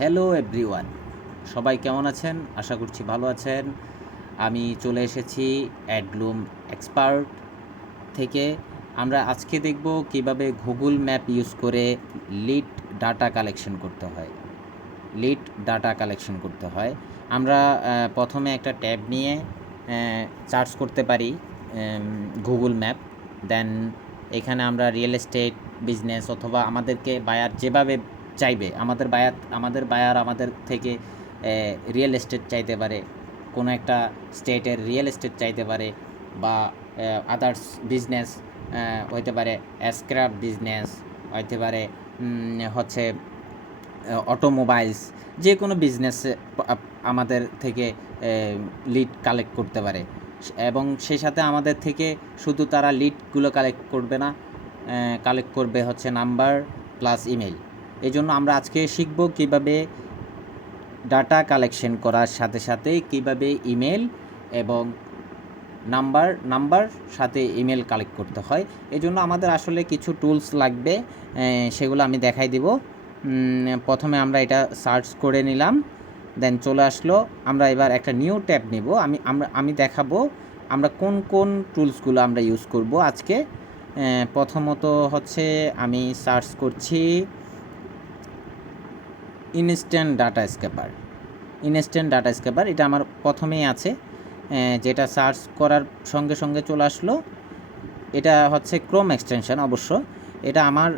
Hello everyone, সবাই কেমন আছেন? আশা করছি ভালো আছেন। আমি চলে এসেছি অ্যাডব্লুম এক্সপার্ট থেকে। আমরা আজকে দেখব কিভাবে গুগল ম্যাপ ইউজ করে লিড ডাটা কালেকশন করতে হয়। আমরা প্রথমে একটা ট্যাব নিয়ে সার্চ করতে পারি গুগল ম্যাপ। দেন এখানে আমরা রিয়েল এস্টেট, বিজনেস অথবা আমাদেরকে বায়ার যেভাবে চাইবে, আমাদের বায়ার আমাদের থেকে রিয়েল এস্টেট চাইতে পারে, কোনো একটা স্টেটের রিয়েল এস্টেট চাইতে পারে, বা আদার্স বিজনেস হইতে পারে, স্ক্র্যাপ বিজনেস হইতে পারে, হচ্ছে অটোমোবাইলস, যে কোনো বিজনেসে আমাদের থেকে লিড কালেক্ট করতে পারে। এবং সেই সাথে আমাদের থেকে শুধু তারা লিডগুলো কালেক্ট করবে না, কালেক্ট করবে হচ্ছে নাম্বার প্লাস ইমেল। এই জন্য আমরা আজকে শিখব কিভাবে ডাটা কালেকশন করার সাথে সাথে কিভাবে ইমেল এবং নাম্বার সাথে ইমেল কালেক্ট করতে হয়। এই জন্য আমাদের আসলে কিছু টুলস লাগবে, সেগুলো আমি দেখাই দিব। প্রথমে আমরা এটা সার্চ করে নিলাম, দেন চলে আসলো। আমরা এবার একটা নিউ ট্যাব নিব। আমি দেখাবো আমরা কোন কোন টুলসগুলো আমরা ইউজ করব আজকে। প্রথমত হচ্ছে আমি সার্চ করছি ইনস্ট্যান্ট ডাটা স্ক্যাপার। এটা আমার প্রথমেই আছে, যেটা সার্চ করার সঙ্গে সঙ্গে চলে আসলো। এটা হচ্ছে ক্রোম এক্সটেনশন অবশ্য। এটা আমার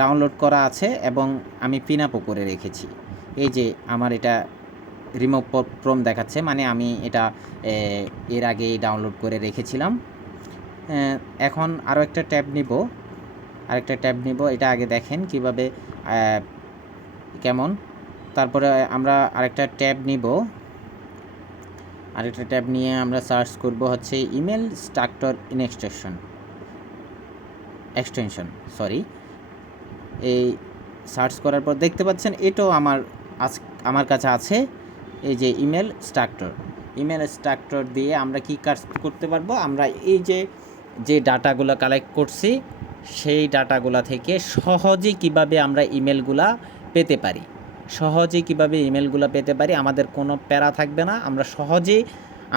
ডাউনলোড করা আছে এবং আমি পিন আপও করে রেখেছি। এই যে আমার এটা রিমুভ ফ্রম দেখাচ্ছে, মানে আমি এটা এর আগেই ডাউনলোড করে রেখেছিলাম। এখন আরেকটা ট্যাব নিব। এটা আগে দেখেন কিভাবে কেমন। তারপরে আমরা আরেকটা ট্যাব নিয়ে আমরা সার্চ করব হচ্ছে ইমেল স্ট্রাকচার এক্সটেনশন। এই সার্চ করার পর দেখতে পাচ্ছেন এটাও আমার কাছে আছে। এই যে ইমেল স্ট্রাকচার দিয়ে আমরা কি কাজ করতে পারবো, আমরা এই যে ডাটাগুলো কালেক্ট করছি সেই ডাটাগুলা থেকে সহজে কিভাবে আমরা ইমেলগুলা পেতে পারি, আমাদের কোনো প্যারা থাকবে না।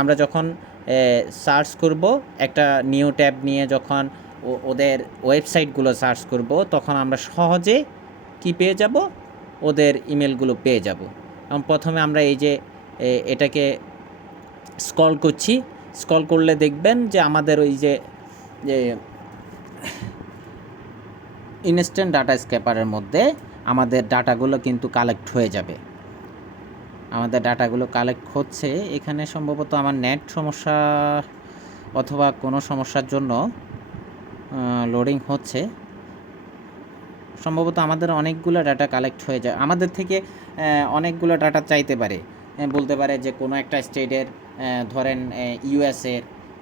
আমরা যখন সার্চ করব একটা নিউ ট্যাব নিয়ে, যখন ওদের ওয়েবসাইটগুলো সার্চ করব, তখন আমরা সহজে কি পেয়ে যাব, ওদের ইমেলগুলো পেয়ে যাব। এবং প্রথমে আমরা এই যে এটাকে স্ক্রল করলে দেখবেন যে আমাদের ওই যে ইনস্ট্যান্ট ডাটা স্ক্যাপারের মধ্যে আমাদের ডাটাগুলো কিন্তু কালেক্ট হয়ে যাবে। আমাদের ডাটাগুলো কালেক্ট হচ্ছে। এখানে সম্ভবত আমার নেট সমস্যা অথবা কোনো সমস্যার জন্য লোডিং হচ্ছে। সম্ভবত আমাদের অনেকগুলো ডাটা কালেক্ট হয়ে যায়, আমাদের থেকে অনেকগুলো ডাটা চাইতে পারে। বলতে পারে যে কোনো একটা স্টেটের, ধরেন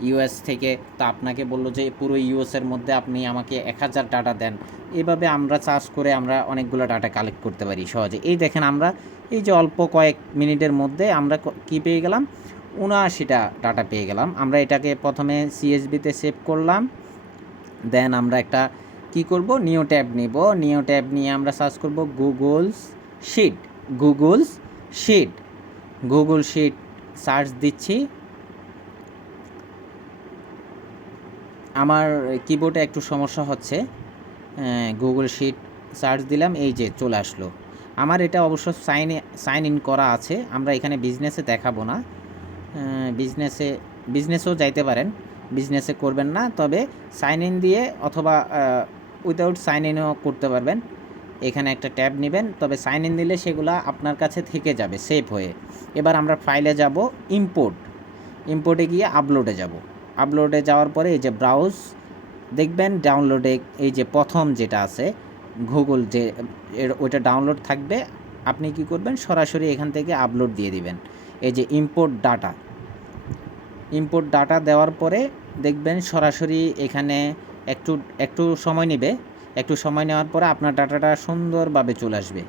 ইউএস থেকে, তা আপনাকে বললো যে পুরো ইউএসের মধ্যে আপনি আমাকে 1000 ডাটা দেন। এভাবে আমরা সার্চ করে আমরা অনেকগুলো ডাটা কালেক্ট করতে পারি সহজে। এই দেখেন, আমরা এই যে অল্প কয়েক মিনিটের মধ্যে আমরা কি পেয়ে গেলাম, 79টা ডাটা পেয়ে গেলাম। আমরা এটাকে প্রথমে সিএসভিতে সেভ করলাম। দেন আমরা একটা কি করব, নিউ ট্যাব নিয়ে আমরা সার্চ করব গুগল শিট সার্চ দিচ্ছি। আমার কিবোর্ডে একটু সমস্যা হচ্ছে। গুগল শিট সার্চ দিলাম, এই যে চলে আসলো। আমার এটা অবশ্য সাইন ইন করা আছে। আমরা এখানে বিজনেসে দেখাবো না, বিজনেসেও যাইতে পারেন, বিজনেসে করবেন না, তবে সাইন ইন দিয়ে অথবা উইদাউট সাইন ইনও করতে পারবেন। এখানে একটা ট্যাব নেবেন, তবে সাইন ইন দিলে সেগুলো আপনার কাছে থেকে যাবে সেভ হয়ে। এবার আমরা ফাইলে যাব, ইম্পোর্টে গিয়ে আপলোডে যাওয়ার পরে এই যে ব্রাউজ, দেখবেন ডাউনলোডে এই যে প্রথম যেটা আছে গুগল, যে ওইটা ডাউনলোড থাকবে। আপনি কি করবেন, সরাসরি এখান থেকে আপলোড দিয়ে দিবেন। এই যে ইম্পোর্ট ডাটা দেওয়ার পরে দেখবেন সরাসরি এখানে একটু সময় নেবে। একটু সময় নেওয়ার পরে আপনার ডাটাটা সুন্দরভাবে চলে আসবে।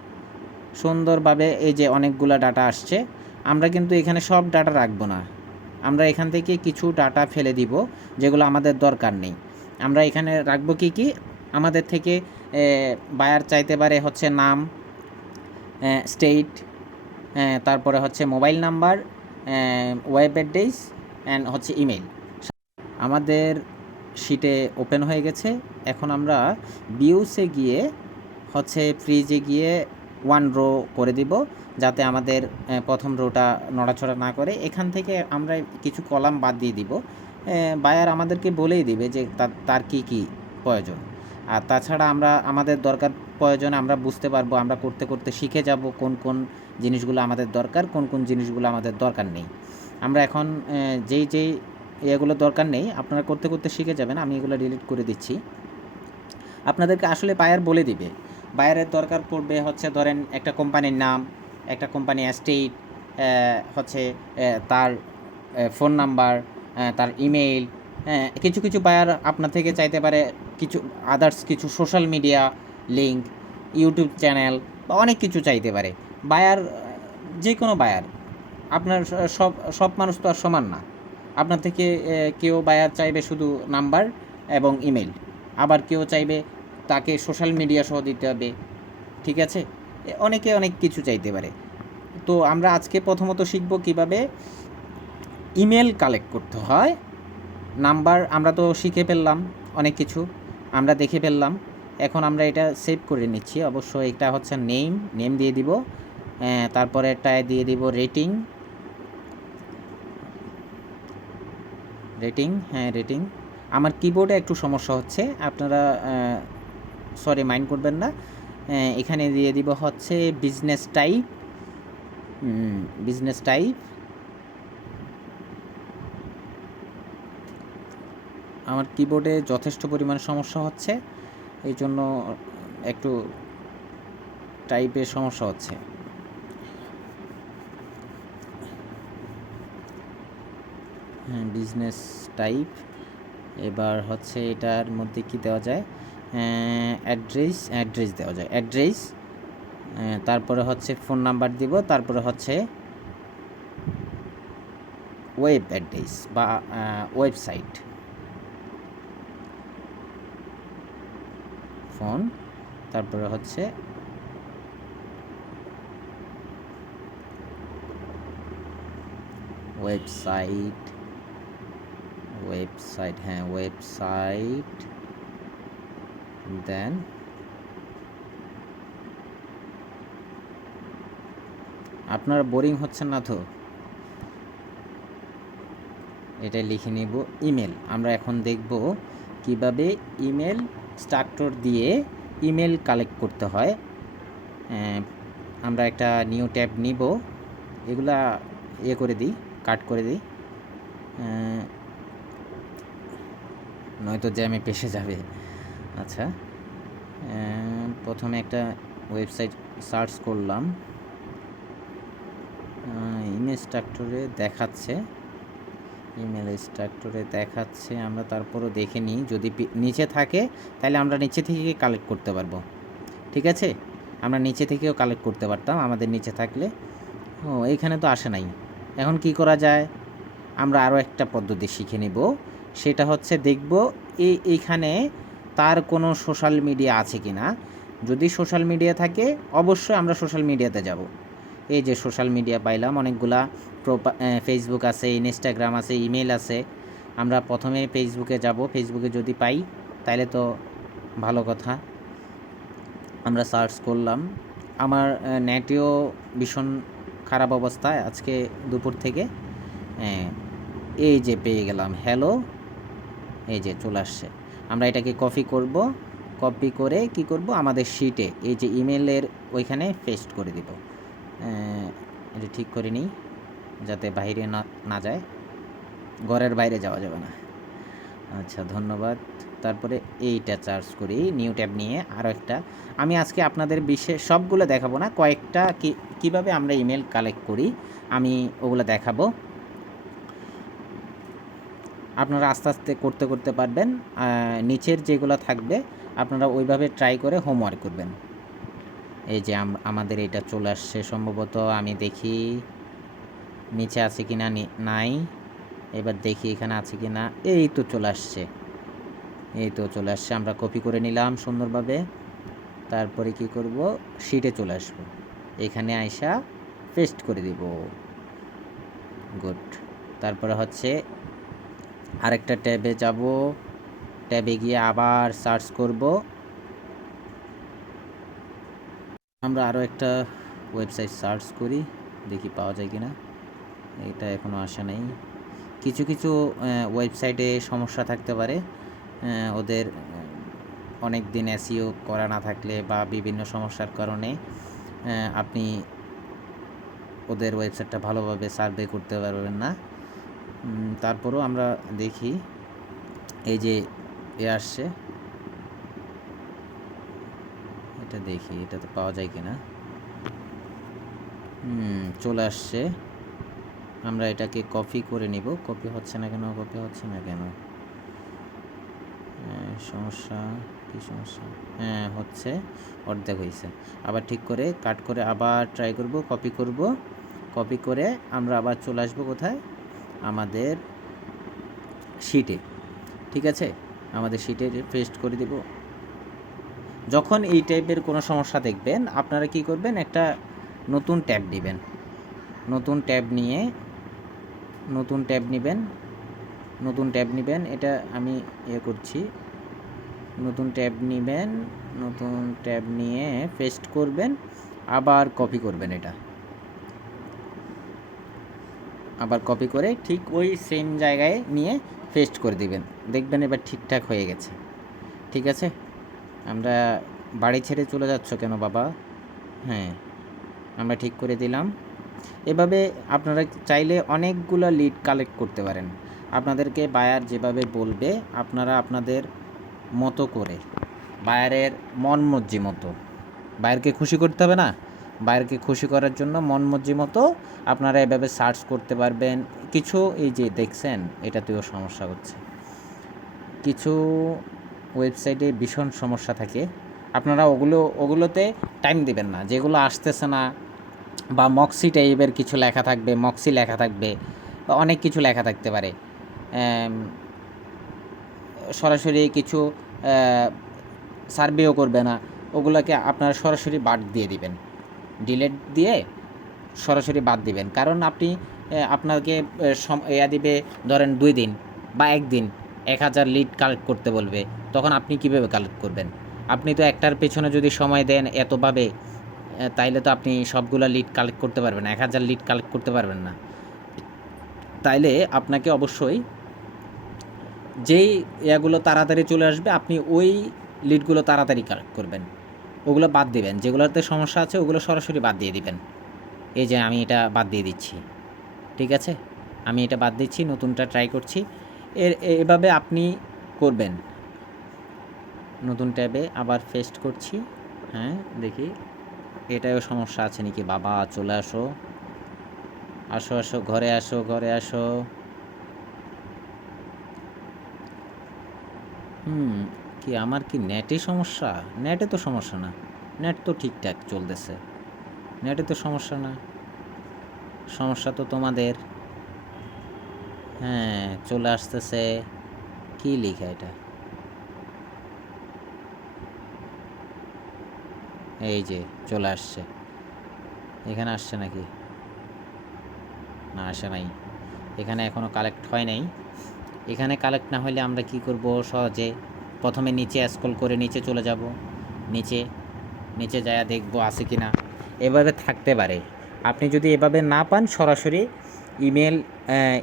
এই যে অনেকগুলো ডাটা আসছে। আমরা কিন্তু এখানে সব ডাটা রাখবো না, আমরা এখান থেকে কিছু ডাটা ফেলে দিব যেগুলো আমাদের দরকার নেই। আমরা এখানে রাখবো কি আমাদের থেকে বায়ার চাইতে পারে হচ্ছে নাম, স্টেট, তারপরে হচ্ছে mobile number, web address and হচ্ছে ইমেল। আমাদের শিটে ওপেন হয়ে গেছে। এখন আমরা ভিউসে গিয়ে হচ্ছে ফ্রিজে গিয়ে 1 রো করে দিব, যাতে আমাদের প্রথম রোটা নড়াচড়া না করে। এখান থেকে আমরা কিছু কলাম বাদ দিয়ে দিব। বায়ার আমাদেরকে বলেই দিবে যে তার কী কী প্রয়োজন। আর তাছাড়া আমরা আমাদের দরকার প্রয়োজন আমরা বুঝতে পারবো, আমরা করতে করতে শিখে যাব কোন কোন জিনিসগুলো আমাদের দরকার, কোন কোন জিনিসগুলো আমাদের দরকার নেই। আমরা এখন যেই এগুলো দরকার নেই আপনারা করতে করতে শিখে যাবেন। আমি এগুলো ডিলিট করে দিচ্ছি। আপনাদেরকে আসলে বায়ার বলে দিবে। বায়ারের দরকার পড়বে হচ্ছে ধরেন একটা কোম্পানির নাম, একটা কোম্পানি স্টেট, হচ্ছে তার ফোন নাম্বার, তার ইমেইল। কিছু কিছু বায়ার আপনার থেকে চাইতে পারে কিছু আদার্স কিছু social media link, YouTube channel বা অনেক কিছু চাইতে পারে। বায়ার যে কোনো বায়ার আপনার সব মানুষ তো আর সমান না। আপনার থেকে কেউ বায়ার চাইবে শুধু নাম্বার এবং ইমেল, আবার কেউ চাইবে তাকে সোশ্যাল মিডিয়া সহ দিতে হবে। ঠিক আছে, অনেকে অনেক কিছু চাইতে পারে। তো আমরা আজকে প্রথমত শিখব কিভাবে ইমেল কালেক্ট করতে হয়। নাম্বার আমরা তো শিখে ফেললাম, অনেক কিছু আমরা দেখে ফেললাম। এখন আমরা এটা সেভ করে নিচ্ছি। অবশ্যই এটা হচ্ছে নেম দিয়ে দিব, তারপরে এটায় দিয়ে দিব রেটিং। হ্যাঁ রেটিং। আমার কিবোর্ডে একটু সমস্যা হচ্ছে, আপনারা সরি মাইন্ড করবেন না। এখানে দিয়ে দিব হচ্ছে বিজনেস টাইপ। আমার কিবোর্ডে যথেষ্ট পরিমাণে সমস্যা হচ্ছে, এই জন্য একটু টাইপের সমস্যা হচ্ছে। হ্যাঁ বিজনেস টাইপ। এবার হচ্ছে এটার মধ্যে কি দেওয়া যায়, অ্যাড্রেস দেওয়া যায়, অ্যাড্রেস। তারপরে হচ্ছে ফোন নাম্বার দিব, তারপরে হচ্ছে ওয়েব অ্যাড্রেস বা ওয়েবসাইট, ফোন, তারপরে হচ্ছে ওয়েবসাইট। হ্যাঁ ওয়েবসাইট। দেন আপনারা বোরিং হচ্ছেন না তো? এটা লিখে নিব ইমেল। আমরা এখন দেখব কিভাবে ইমেল স্ট্রাকচার দিয়ে ইমেল কালেক্ট করতে হয়। আমরা একটা নিউ ট্যাব নিব, এগুলা করে দিই, কাট করে দিই, নয়তো জ্যামে পেশে যাবে। আচ্ছা, প্রথমে একটা ওয়েবসাইট সার্চ করলাম, ইমেল স্ট্রাকচারে দেখাচ্ছে, আমরা তারপরও দেখে নিই, যদি নিচে থাকে তাহলে আমরা নিচে থেকে কালেক্ট করতে পারবো। ঠিক আছে, আমরা নিচে থেকেও কালেক্ট করতে পারতাম আমাদের নিচে থাকলে। এইখানে তো আসে নাই। এখন কি করা যায়, আমরা আরও একটা পদ্ধতি শিখে নিব। সেটা হচ্ছে দেখব এইখানে তার কোনো সোশ্যাল মিডিয়া আছে কি না। যদি সোশ্যাল মিডিয়া থাকে অবশ্যই আমরা সোশ্যাল মিডিয়াতে যাব। এই যে সোশ্যাল মিডিয়া পাইলাম অনেকগুলা, ফেসবুক আছে, ইনস্টাগ্রাম আছে, ইমেল আছে। আমরা প্রথমে ফেসবুকে যাব, ফেসবুকে যদি পাই তাহলে তো ভালো কথা। আমরা সার্চ করলাম, আমার নেটেও ভীষণ খারাপ অবস্থায় আজকে দুপুর থেকে। এই যে পেয়ে গেলাম হ্যালো, এই যে চলে আসছে। আমরা এটাকে কপি করে কি করব, আমাদের শিটে এই যে ইমেলের ওইখানে পেস্ট করে দিব। এটা ঠিক করে নিই যাতে বাইরে না যায়, ঘরের বাইরে যাওয়া যাবে না। আচ্ছা ধন্যবাদ। তারপরে এইটা চার্জ করি, নিউ ট্যাব নিয়ে আরও একটা। আমি আজকে আপনাদের বিশেষ সবগুলো দেখাবো না, কয়েকটা কিভাবে আমরা ইমেল কালেক্ট করি আমি ওগুলো দেখাবো। আপনারা আস্তে আস্তে করতে পারবেন। নিচের যেগুলো থাকবে আপনারা ওইভাবে ট্রাই করে হোমওয়ার্ক করবেন। এই যে আমাদের এটা চলে আসছে সম্ভবত, আমি দেখি নিচে আছে কি না, নাই। এবার দেখি এখানে আছে কি না, এই তো চলে আসছে, আমরা কপি করে নিলাম সুন্দরভাবে। তারপরে কি করব, শিটে চলে আসবো। এখানে আইসা পেস্ট করে দিব। গুড। তারপরে হচ্ছে আরেকটা ট্যাবে যাব, ট্যাবে গিয়ে আবার সার্চ করব। আমরা আরও একটা ওয়েবসাইট সার্চ করি, দেখি পাওয়া যায় কি না। এটা এখনও আসে নাই। কিছু কিছু ওয়েবসাইটে সমস্যা থাকতে পারে, ওদের অনেক দিন এসইও করা না থাকলে বা বিভিন্ন সমস্যার কারণে আপনি ওদের ওয়েবসাইটটা ভালোভাবে সার্ভে করতে পারবেন না। তারপরেও আমরা দেখি, এই যে আসছে, এটা দেখি এটাতে পাওয়া যায় কিনা। চলে আসছে। আমরা এটাকে কপি করে নিব। কপি হচ্ছে না কেন? সমস্যা কি সমস্যা? হ্যাঁ, হচ্ছে, অর্ধেক হয়েছে। আবার ঠিক করে কাট করে আবার ট্রাই করব, কপি করে আমরা আবার চলে আসবো কোথায়? আমাদের শিটে। ঠিক আছে, আমাদের শিটে পেস্ট করে দেব। যখন এই টাইপের কোনো সমস্যা দেখবেন, আপনারা কি করবেন, একটা নতুন ট্যাব নেবেন। নতুন ট্যাব নেবেন। এটা আমি করছি। নতুন ট্যাব নিয়ে পেস্ট করবেন, আবার কপি করবেন। এটা আবার কপি করে ঠিক ওই সেম জায়গায় নিয়ে পেস্ট করে দিবেন। দেখবেন এবার ঠিকঠাক হয়ে গেছে। ঠিক আছে, আমরা বাড়ি ছেড়ে চলে যাচ্ছ কেন বাবা? হ্যাঁ, আমরা ঠিক করে দিলাম। এভাবে আপনারা চাইলে অনেকগুলো লিড কালেক্ট করতে পারেন। আপনাদেরকে বায়ার যেভাবে বলবে, আপনারা আপনাদের মতো করে, বায়ারের মন মর্জি মতো, বায়ারকে খুশি করতে হবে না, বায়ারকে খুশি করার জন্য মন মর্জি মতো আপনারা এভাবে সার্চ করতে পারবেন। কিছু এই যে দেখছেন, এটাতেও সমস্যা হচ্ছে। কিছু ওয়েবসাইটে ভীষণ সমস্যা থাকে, আপনারা ওগুলোতে টাইম দিবেন না। যেগুলো আসতেছে না, বা মক্সি টাইপের কিছু লেখা থাকবে, মক্সি লেখা থাকবে, বা অনেক কিছু লেখা থাকতে পারে, সরাসরি কিছু সার্ভেও করবে না, ওগুলোকে আপনারা সরাসরি বাদ দিয়ে দিবেন, ডিলেট দিয়ে সরাসরি বাদ দিবেন। কারণ আপনি আপনাকে দিবে ধরেন 2 দিন বা 1 দিন 1000 লিড কালেক্ট করতে বলবে, তখন আপনি কীভাবে কালেক্ট করবেন? আপনি তো একটার পেছনে যদি সময় দেন এতভাবে, তাইলে তো আপনি সবগুলো লিড কালেক্ট করতে পারবেন না, 1000 লিড কালেক্ট করতে পারবেন না। তাইলে আপনাকে অবশ্যই যেই এগুলো তাড়াতাড়ি চলে আসবে, আপনি ওই লিডগুলো তাড়াতাড়ি কালেক্ট করবেন, ওগুলো বাদ দিবেন। যেগুলোতে সমস্যা আছে ওগুলো সরাসরি বাদ দিয়ে দিবেন। এই যে আমি এটা বাদ দিয়ে দিচ্ছি। ঠিক আছে, আমি এটা বাদ দিচ্ছি, নতুনটা ট্রাই করছি। এভাবে আপনি করবেন। নতুন ট্যাবে আবার পেস্ট করছি। হ্যাঁ, দেখি এটাও সমস্যা আছে নাকি। বাবা চলে আসো, ঘরে আসো। কি আমার কি নেটে সমস্যা? নেটে তো সমস্যা না, নেট তো ঠিকঠাক চলতেছে, নেটে তো সমস্যা না, সমস্যা তো তোমাদের। হ্যাঁ, চলে আসতেছে। কি লেখা এটা? এই যে চলে আসছে। এখানে আসছে নাকি? না, আসে নাই। এখানে এখনও কালেক্ট হয় নাই। এখানে কালেক্ট না হলে আমরা কি করব? সহজে প্রথমে নিচে স্ক্রল করে নিচে চলে যাব। নিচে যায়া দেখব আছে কি না। এভাবে থাকতে পারে। আপনি যদি এভাবে না পান, সরাসরি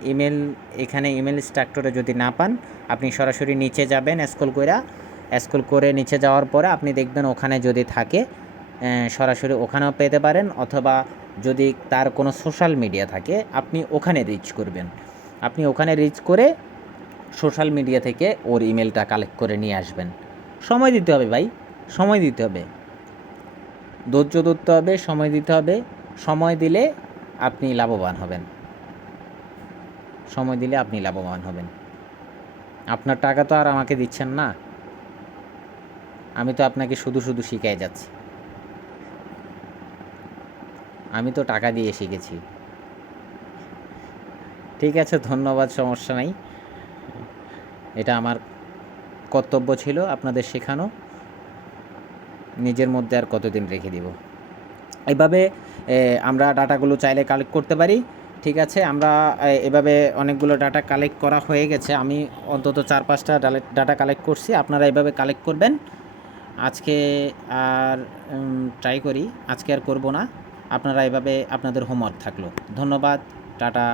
ইমেল এখানে ইমেল স্ট্রাকচারে যদি না পান, আপনি সরাসরি নিচে যাবেন, স্ক্রল করে নিচে যাওয়ার পরে আপনি দেখবেন ওখানে যদি থাকে, সরাসরি ওখানেও পেতে পারেন, অথবা যদি তার কোনো সোশ্যাল মিডিয়া থাকে আপনি ওখানে রিচ করবেন। আপনি ওখানে রিচ করে সোশ্যাল মিডিয়া থেকে ওর ইমেলটা কালেক্ট করে নিয়ে আসবেন। সময় দিতে হবে ভাই, সময় দিতে হবে, ধৈর্য ধরতে হবে, সময় দিতে হবে। সময় দিলে আপনি লাভবান হবেন। আপনার টাকা তো আর আমাকে দিচ্ছেন না, আমি তো আপনাকে শুধু শিখাই যাচ্ছি। আমি তো টাকা দিয়ে শিখেছি। ঠিক আছে, ধন্যবাদ, সমস্যা নাই। এটা আমার কর্তব্য ছিল আপনাদের শেখানো। নিজের মধ্যে আর কতদিন রেখে দিব। এইভাবে আমরা ডাটাগুলো চাইলে কালেক্ট করতে পারি। ঠিক আছে, আমরা এভাবে অনেকগুলো ডাটা কালেক্ট করা হয়ে গেছে। আমি অন্তত 4-5টা ডাটা কালেক্ট করছি। আপনারা এভাবে কালেক্ট করবেন। আজকে আর ট্রাই করি, আজকে আর করব না। আপনারা এভাবে আপনাদের হোমওয়ার্ক থাকলো। ধন্যবাদ, টাটা।